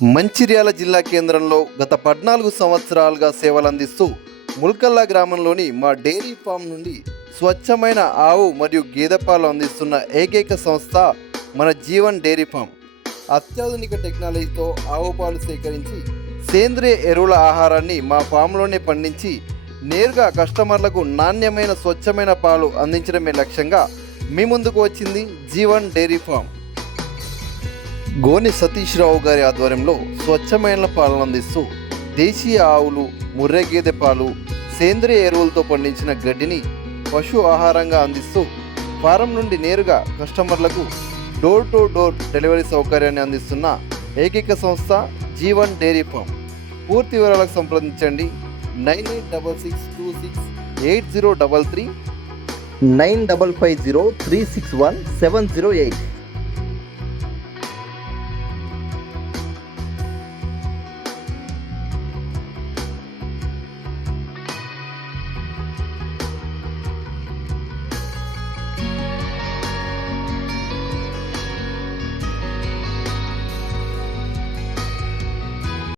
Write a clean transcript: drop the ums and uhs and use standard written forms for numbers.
మంచిర్యాల జిల్లా కేంద్రంలో గత 14 సంవత్సరాలుగా సేవలందిస్తూ ముల్కల్లా గ్రామంలోని మా డైరీ ఫామ్ నుండి స్వచ్ఛమైన ఆవు మరియు గేదె పాలు అందిస్తున్న ఏకైక సంస్థ మన జీవన్ డైరీ ఫామ్. అత్యాధునిక టెక్నాలజీతో ఆవు పాలు సేకరించి సేంద్రియ ఎరువుల ఆహారాన్ని మా ఫామ్లోనే పండించి నేరుగా కస్టమర్లకు నాణ్యమైన స్వచ్ఛమైన పాలు అందించడమే లక్ష్యంగా మీ ముందుకు వచ్చింది జీవన్ డైరీ ఫామ్. గోని సతీష్ రావు గారి ఆధ్వర్యంలో స్వచ్ఛమైన పాలన అందిస్తూ దేశీయ ఆవులు, ముర్రె గేదె పాలు, సేంద్రియ ఎరువులతో పండించిన గడ్డిని పశు ఆహారంగా అందిస్తూ ఫారం నుండి నేరుగా కస్టమర్లకు డోర్ టు డోర్ డెలివరీ సౌకర్యాన్ని అందిస్తున్న ఏకైక సంస్థ జీవన్ డైరీ ఫామ్. పూర్తి వివరాలకు సంప్రదించండి 9866268033 9550361708.